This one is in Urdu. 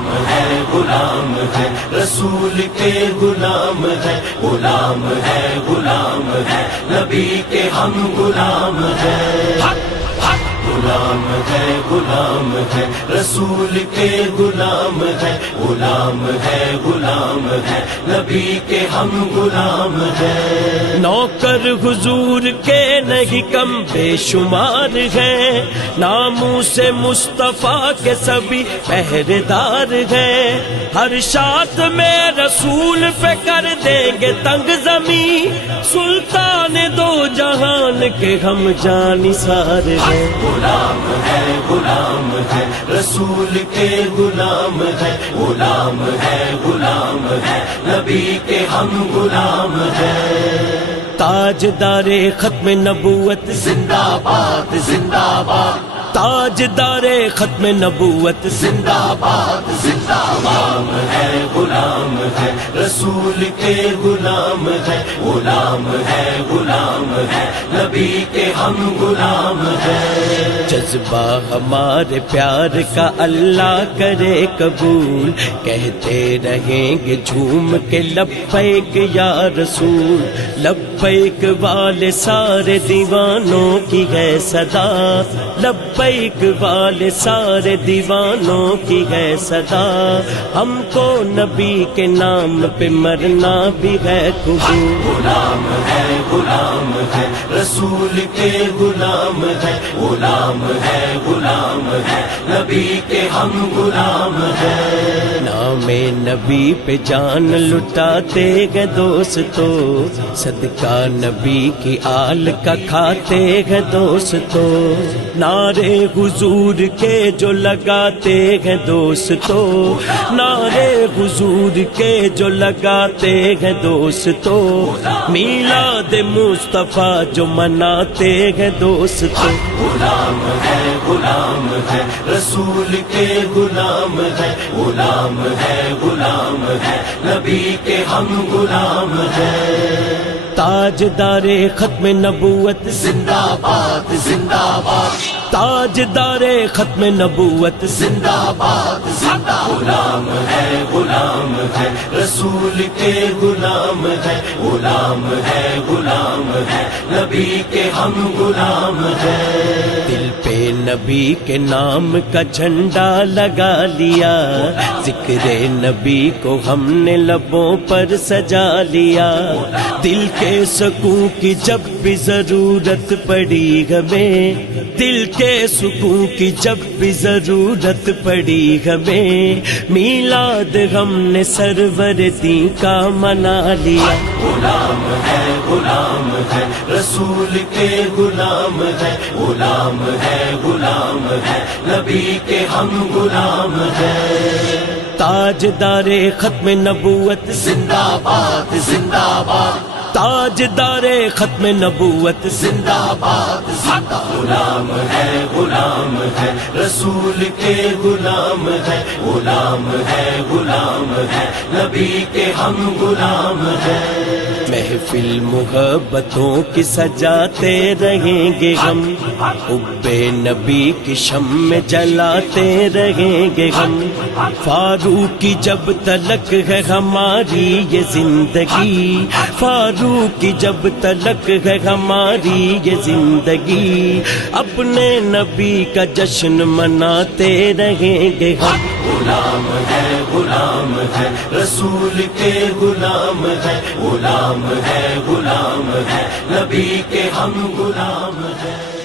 غلام ہے غلام ہے رسول کے غلام ہے غلام ہے غلام ہے نبی کے ہم غلام ہیں غلام ہے غلام ہے رسول کے غلام ہے غلام ہے غلام ہے نبی کے ہم غلام ہیں نوکر حضور کے نہیں کم بے شمار ہیں ناموں سے مصطفیٰ کے سبھی پہرے دار ہیں ہر شات میں رسول پہ کر دیں گے تنگ زمین سلطان دو جہان کے ہم جانثار ہیں غلام ہے رسول کے غلام ہے غلام ہے نبی کے ہم غلام ہیں تاجدار ختم نبوت زندہ باد زندہ باد تاجدار ختم نبوت زندہ باد زندہ باد غلام ہے رسول کے غلام ہے غلام ہے نبی کے ہم غلام ہیں جذبہ ہمارے پیار کا اللہ کرے قبول کہتے رہیں گے جھوم کے لبیک یا رسول لبیک والے سارے دیوانوں کی ہے صدا لبیک والے سارے دیوانوں کی ہے صدا ہم کو نبی کے نام پہ مرنا بھی ہے قبول غلام ہے رسول کے غلام ہے غلام ہے نبی کے ہم غلام ہیں نام نبی پہ جان لٹاتے گے دوستو صدقہ نبی کی آل کا کھاتے گے دوستو نعرے حضور کے جو لگاتے ہیں دوستو نعرے حضور کے جو لگاتے ہیں دوستو میلاد مصطفیٰ جو مناتے ہیں دوستو غلام ہے رسول کے غلام ہے غلام ہے نبی کے ہم غلام ہیں تاجدار ختم نبوت زندہ باد زندہ باد تاجدار ختم نبوت زندہ باد زندہ غلام ہے رسول کے غلام ہے غلام ہے نبی کے ہم غلام ہیں دل پہ نبی کے نام کا جھنڈا لگا لیا ذکر نبی کو ہم نے لبوں پر سجا لیا دل کے سکون کی جب بھی ضرورت پڑی ہمیں دل کے سکون کی جب بھی ضرورت پڑی ہمیں میلاد ہم نے سرور دین کا منا لیا غلام ہے رسول کے غلام ہے غلام ہے نبی کے ہم غلام ہیں تاجدار ختم نبوت زندہ باد زندہ باد تاجدار ختم نبوت زندہ باد غلام ہے رسول کے غلام ہے غلام ہے نبی کے ہم غلام ہیں محفل محبتوں کی سجاتے رہیں گے ہم حب نبی کی شمع جلاتے رہیں گے ہم فاروق کی جب تلک ہے ہماری یہ زندگی فاروق کی جب تلک ہے ہماری یہ زندگی اپنے نبی کا جشن مناتے رہیں گے ہم غلام ہے رسول کے غلام ہے غلام ہے نبی کے ہم غلام ہیں